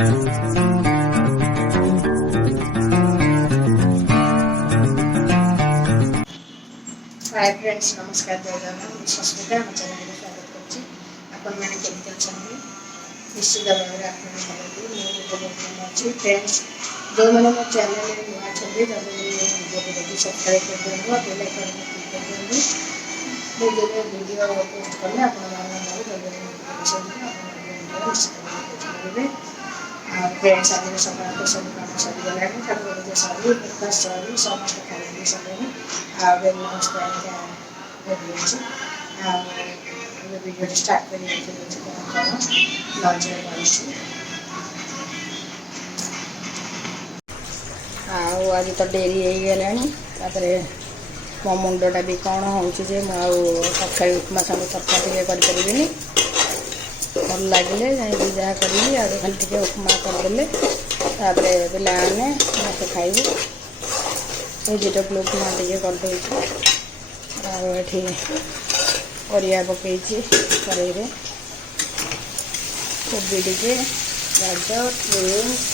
Hi friends, नमस्कार। जय जगन्नाथ। सस्मिता आम चैनल में स्वागत करुच्ची। आपण मैंने केमती अच्छा निश्चित भाव में आप अच्छी फ्रेंड्स जो मैंने मो चैनल में नुआ अच्छे वीडियो को देखिए सब्सक्राइब कर दिखाँ बेल आइकन में क्लिक कर दिखाँ मुझे वीडियो पोस्ट कले नोटिफिकेशन निश्चित फ्रेंड्स आज सकाल तो सब काम सरीगला ठाकुर सरी ब्रेकफास्ट सरी समस्त खाई सारे ब्रेकफास्ट वीडियो स्टार्ट कर लंच आज तो डेरी हो गला मो मुंडटा भी कौन हो सकाल उपमा सामने तरकारी करें भल लगे जहाँ करी खाली टे उपमा करदे पाने मत खाइबे वेजिटेबल उपमा टे करदे परिया पकई कड़े कोबी टे गाजर बीन्स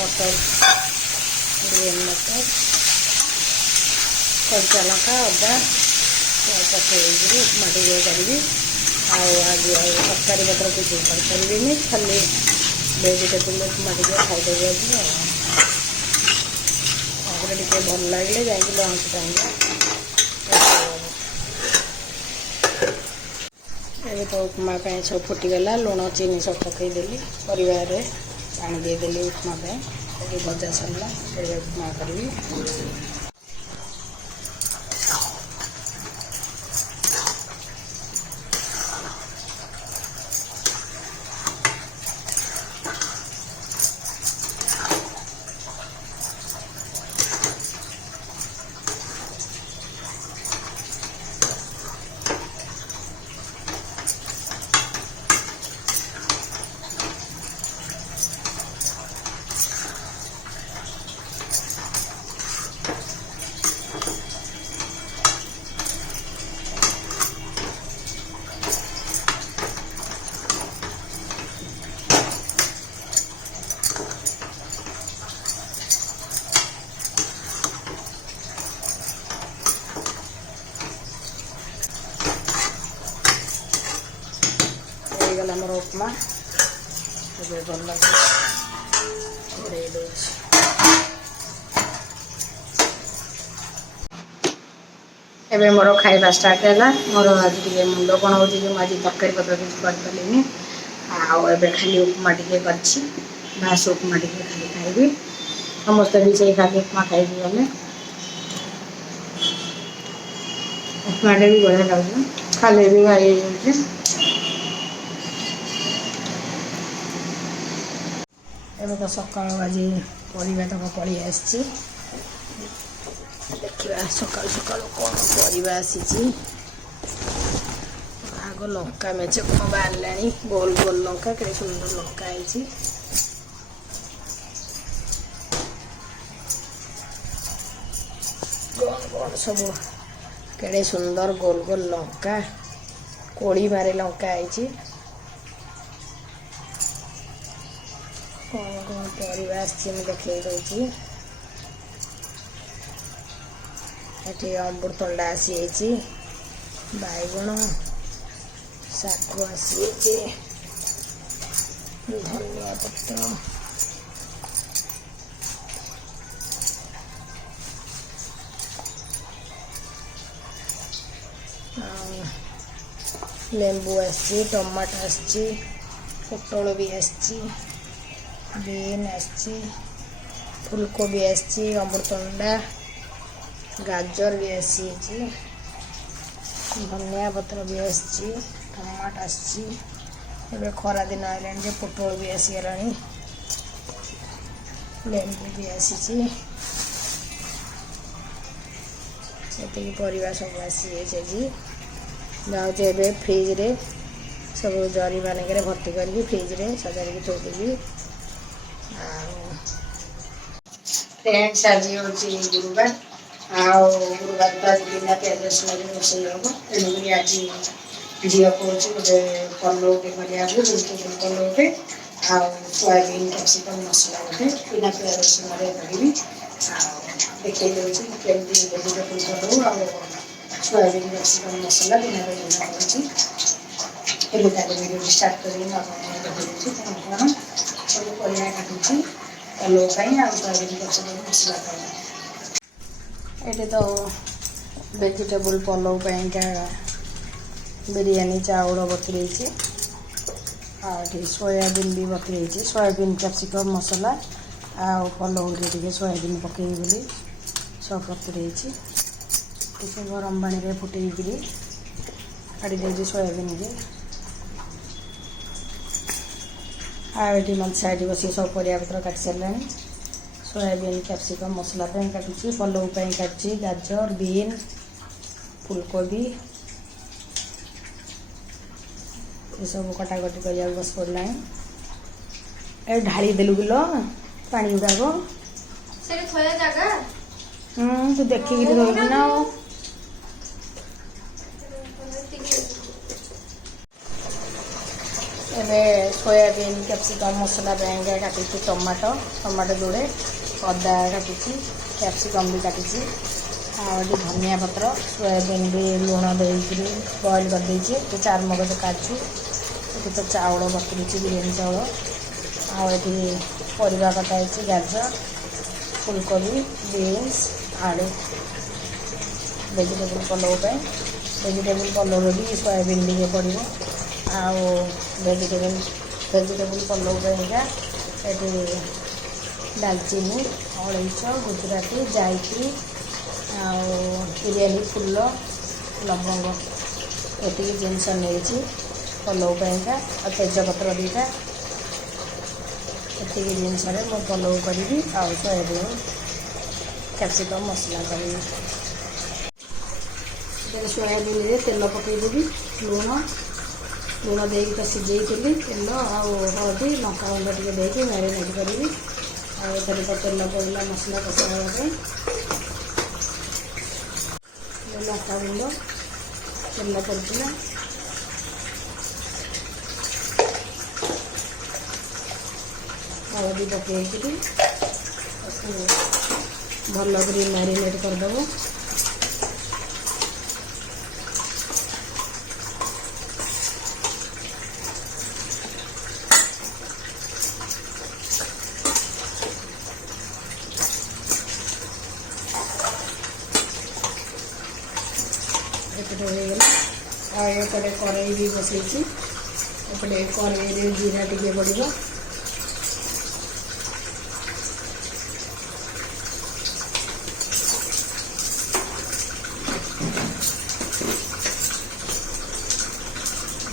मटर ग्रीन मटर कच्चा लंका अदा पकई उपमा टे करी आज तरकारी पत्र किसी करें खाली वेजिटेबल उपमा टे खाईदेवी आज टे भल लगे जा लंच टाइम एवं तो उपमा सब फुटीगला लुण चीनी सब पकईदेली परिवार पानी देदेली उपमा भजा सरला उपमा करी गला मोर उपमा भल लगे एबे मोर खाଇବା स्टार्ट है मोर आज टे मुंड कौन हो आज तरकारी पत्र किसी करें आबे खाली उपमा टे कर उपमा टे खाली खाइबी समस्ते भी से खाली उपमा खाई गले उपमा भी बढ़िया लगे खाली भी खाई एवं तो सका आज परिवा तक पलि आसी देखा सका सका कौन परिवा आसी आग लंका मेचे कौन बाहर गोल गोल लंका के सुंदर लंका है कौन कौन सब केड़े सुंदर गोल गोल लंका कोड़ी मारे लंका है कौन कौन परिवा देखे दूसरी ये अमृतभंडा आसी बैगण शाग आसी धनिया पत्र लेंबू आसी टमाटो आसी पोटल भी आसी बीन आसी फुलकोबी आसी अमृतभंडा गाजर भी आसी धनिया पत्र भी आसी टमाटो आसी एबे खरा दिन आइलानी पोटल भी आसीगला लेंबू भी आसी परिवा सब आसी जाऊे फ्रिज रे सब जरी मानक भर्ती करके फ्रिज रे सजाड़ी थोदेवी फ्रेंड्स आज हूँ गुरुवार गुरुवार तो आज बिना प्याज रसुण रोषे हम तेणुक आज झील कौन गोटे पलोटे कराया वेजिटेबल पलोटे सोयाबीन कैप्सिकम मसला गोटे बिना प्याज रसुण करी देखिए केमती वेजिटेबल पलो सोयाबीन कैप्सिकम मसला बिना प्याज रसुण कर वीडियो स्टार्ट करें कौन सब परिया काटुची पलो सोयाबीन कैप्सिकम मसला ये तो वेजिटेबल पलो बिरयानी चाउल बतुरे सोयाबीन भी बतुरे सोयाबीन कैप्सिकम मसला पलो टे सोयाबीन पकई बोली सब बतुरे गरम पानी में फुटेकरी काढ़ी दे सोयाबीन के आगे मत साइड बस सब परिया पत्र काट सारे सोयाबीन कैप्सिकम मसला काटुची पलो काटुची गाजर बीन फुलकोबी ये सब कटाकटी कर बस पड़ा ए ढाली देलु किलो पानी गुड़ाक तू देखिक रही ना एवं सोयाबीन कैप्सिकम मसला काटी टमाटो टमाटो जोड़े अदा काटी कैप्सिकम भी काटी धनिया पत्र सोयाबीन भी लुण देकर बॉइल कर दे चार मगज काजू ये तो चाउल बतुरी बिरयानी चाउल आठी परिवा कटाई गाजर फुलकोबी बीन्स आलू वेजिटेबल पलो वेजिटेबल पलो भी सोयाबीन टे पड़ो वेजिटेबल पलो ये दालचीनी अलैच गुजराती जायत्री बिरयानी फुल लवंग ये जिनस नहीं पलो तेजपत्र दीटा ये जिनस मो पलो करी सोयाबीन कैप्सिकम मसला करी सोयाबीन तेल पकईदेवी लुण दे तो सीझे तेल हल्दी लंका गुंड टे देकी मैरिनेट करी तो तेल पड़ा मसला कषाई लंका गुंड तेल पड़ता हल्दी पकईकरी भल कर मैरिनेट करदेव एपटे कड़ई भी बसई एपटे कड़ई जीरा टे पड़ो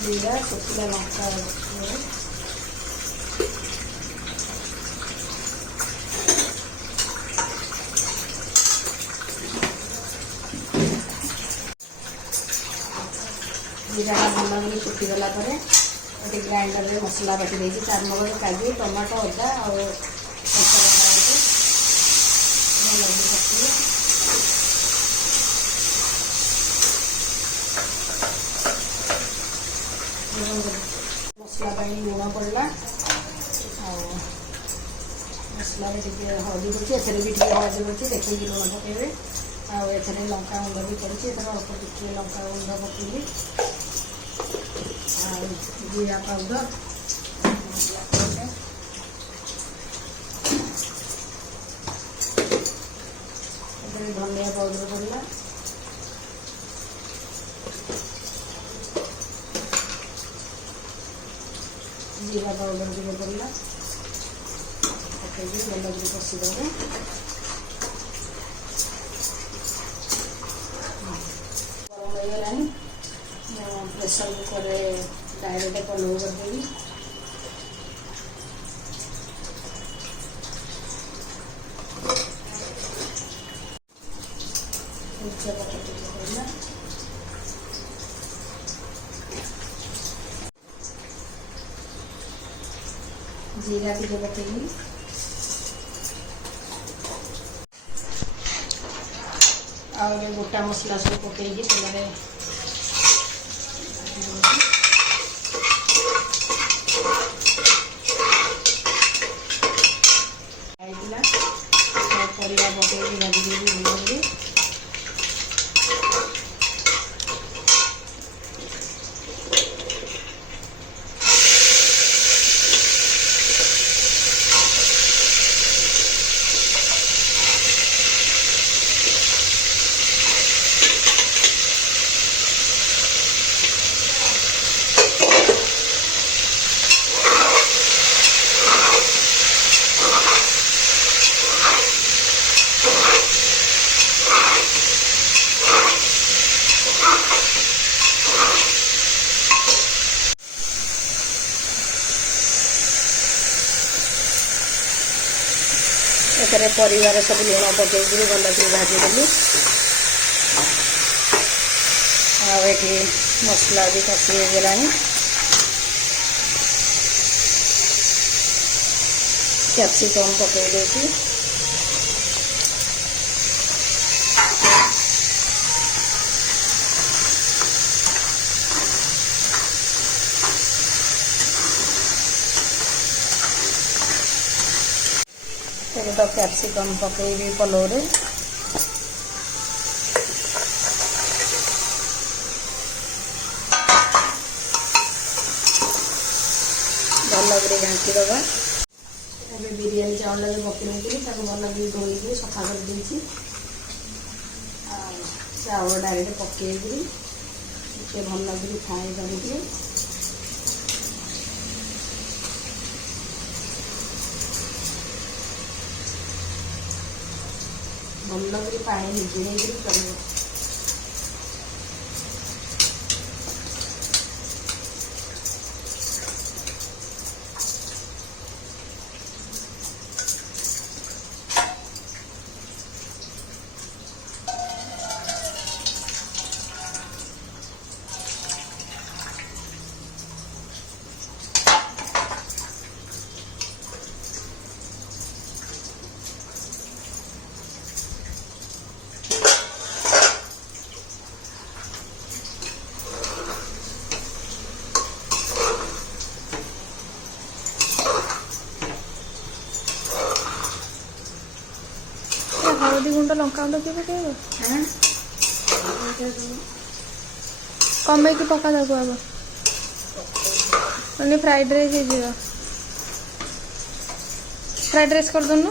जीरा शुखला लंका जीरा भल कर फुटीगला ग्राइंडर में मसला बाटी दे चार मगज काजू टमाटो अदा और मसला लुण पड़ा मसला हल्दी पड़े भी हल्दी पड़े देखिए लुण पकेबे आए लंका गुंड भी पड़ी अल्प टिके लंका गुंड पकेबी जीरा पाउडर धनिया पाउडर पड़ा जीरा पाउडर भी पड़ा पकड़ी भल कर कषिदेव गरम हो प्रेसर कुकर डायरेक्ट पलो करदेवी जीरा टे पकेगी गोटा मसला सब पकईकि तेल एथरे परिवार सब लुण पकईकि भलकि भाजीदेली आठी मसला भी कषि हो गला कैप्सिकम पकई देती तो कैप्सिकम पकईबी पलौ रे भल घाटी दबा बिरियानी चाउल भी पकड़ी भल धोई सफा कर देती चाउल डायरेक्ट पकईकि भल फ्राए करके भल पानी निजुड़ कर हलदी गुंड लंका गुंड के पकेब कमे कि पका दबो अब ओनली फ्राइड राइस हो फ्राइड राइस कर दून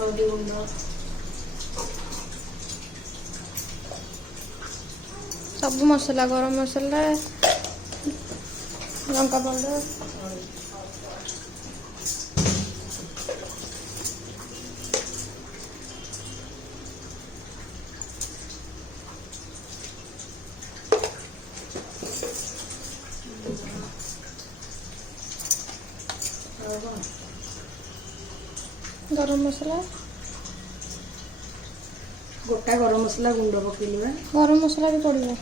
हलदी गुंड सब मसला गरम मसला लंका पाउडर गरम मसला गोटा गरम मसला गुंड पकेली गरम मसला भी पड़े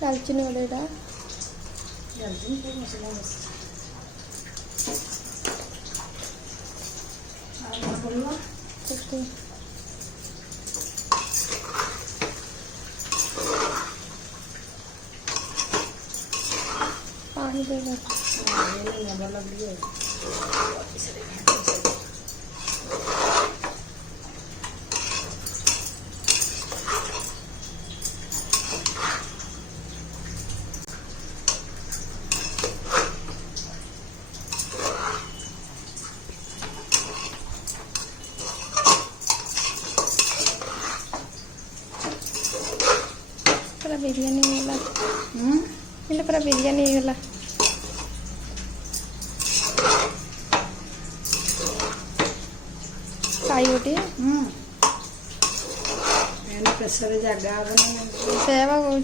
दालचीनी गोटेटा पानी देगा पूरा बिरयानी होगा पूरा बिरयानी होगा खाई गोटे प्रेसर जगह सेवा कौन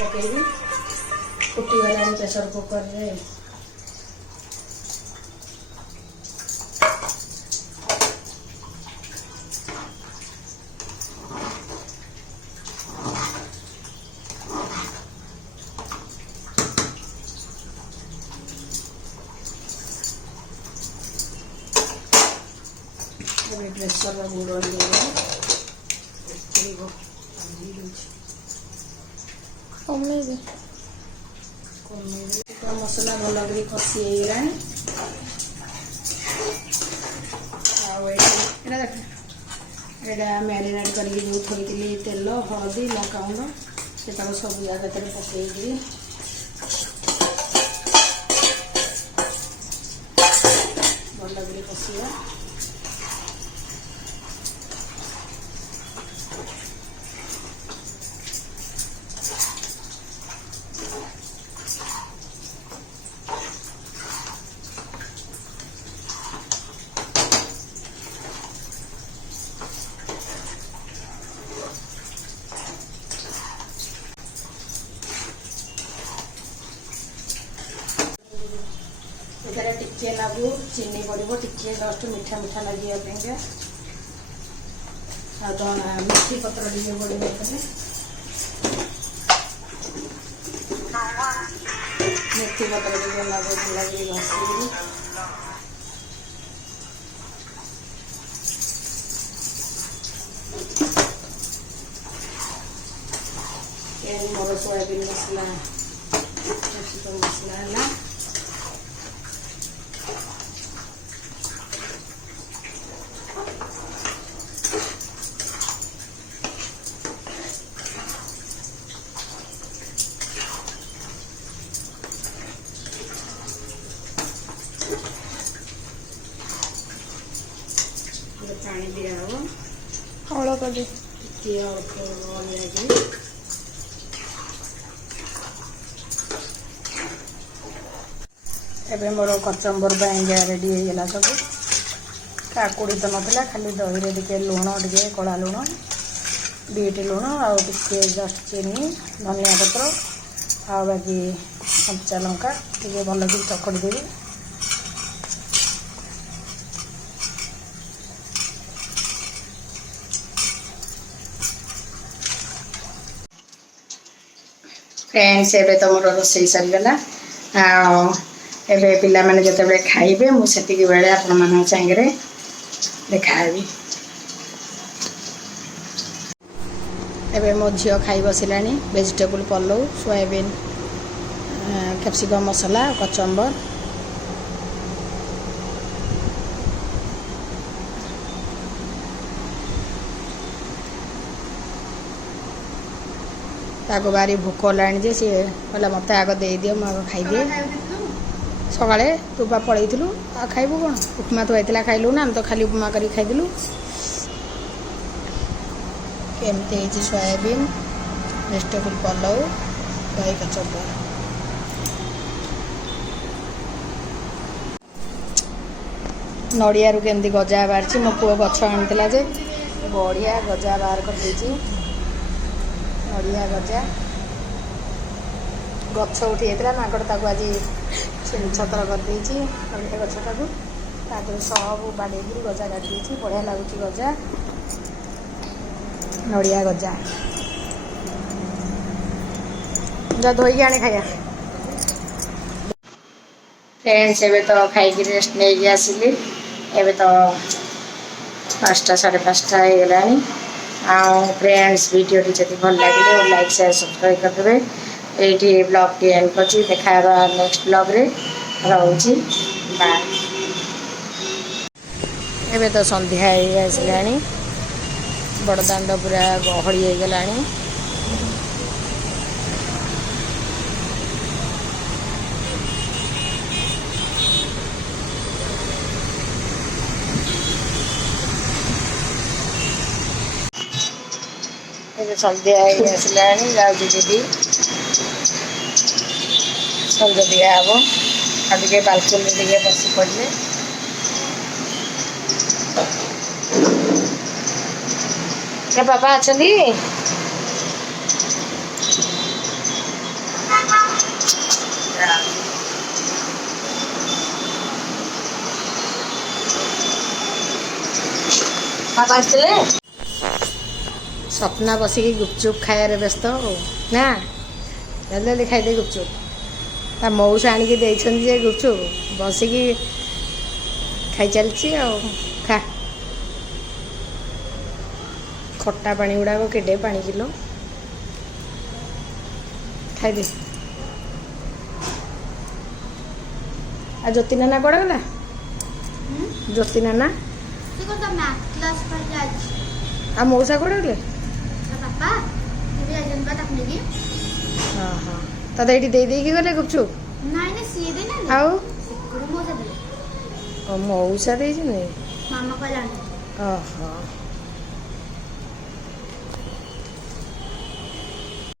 पकईबी फुटीगला प्रेसर कुकर रे प्रेसर गुड़ कमे मसला भल कषि एटा मैरिनेट करके जो थोड़ी तेल हलदी लंका गुंड से सब जगह पकईकि भल कषिया ଏଥିରେ ଟିକେ ଲାଗୁ ଚିନି ପଡ଼ିବ, ଟିକେ ଜଷ୍ଟ ମିଠା ମିଠା ଲାଗିବା ପାଇଁକା। ଆଉ ତ ମେଥି ପତ୍ର ଟିକେ ପଡ଼ିବ ଏଥିରେ। ମେଥି ପତ୍ର ଟିକେ ଲାଗୁ ଭଲ କରି ଘଷିକିରି ମୋର ସୋୟାବିନ୍ ମସଲା କ୍ୟାପ୍ସିକମ୍ ମସଲା ହେଲା। ପାଣି ଦିଆହେବ ଅଳ୍ପ ଟିକେ ଅଳ୍ପ ଲାଗି। ଏବେ ମୋର କଚମ୍ବର ପାଇଁକା ରେଡ଼ି ହେଇଗଲା ସବୁ। କାକୁଡ଼ି ତ ନଥିଲା, ଖାଲି ଦହିରେ ଟିକେ ଲୁଣ, ଟିକେ କଳା ଲୁଣ, ବିଟ୍ ଲୁଣ ଆଉ ଟିକେ ଜଷ୍ଟ ଚିନି, ଧନିଆ ପତ୍ର ଆଉ ବାକି କଞ୍ଚା ଲଙ୍କା ଟିକେ ଭଲକି ଚକଟି ଦେବି। फ्रेंड्स एबे तो मोर रोषेई सरीगला। एबे पिलामाने जेतेबेले खाइबे मु सेतिकी बेले आपण मान संगे देखाबी। एबे मो झियो खाई बसिलानी वेजिटेबल पलौ, सोयाबीन कैप्सिकम मसला, कचम्बर। ताको बारी भोक लाणी जे सी कहला मत आग दे दियो मु आग खाई दिए। सकाळे तू बा पळैथिलु आ खाइबु कोन? उपमा तो आइतला खाइलु ना, हम तो खाली उपमा करी खाइदिलु। केमते हे सोयाबीन वेजिटेबल पलौ दही कचम्बर। नड़िया रु केमती गजा बाहर मो पुओ गछ आनीला जे बढ़िया गजा बाहर कर देछि। नड़िया गजा गछ उठी जाता माकड़ ताको आज छतर कर देछि। नड़िया गछटा को ताको सब बाड़े गजा काटी बढ़िया लगुच गजा। नड़िया गजा जा धोई आने खाया। फ्रेंड्स एबे तो खाई रेस्ट नहीं आसिली। एबे तो 5टा 5:30 हो गलानी। फ्रेंड्स वीडियो जब भल लगे लाइक शेयर सब्सक्राइब करदे। ये ब्लॉग टी एंड कर देखा नेक्स्ट ब्लॉग रे रोची बाय। एबे तो संध्या आसलानी, बड़दाण्ड पूरा गहली हो गलानी। संध्या आसलानी जाऊँ जी संध्या दिया हम आगे बालकनी टे बस पड़े। क्या बाबा अच्छा बाबा आसले सपना बसिकी गुपचुप खायारे व्यस्त ना जल्दी खाईदे गुपचुप। मौसा आनिकी जे गुपचुप बसिकी खाई चलची खा। खट्टा पानी गुड़ाक केडे पानी किलो खाईदे। आ ज्योति नाना कड़ा गला? ज्योति नाना आ मौसा कड़ा गले? तते ये दे देकी गले गुपचुप? मौसा दे मामा कहला।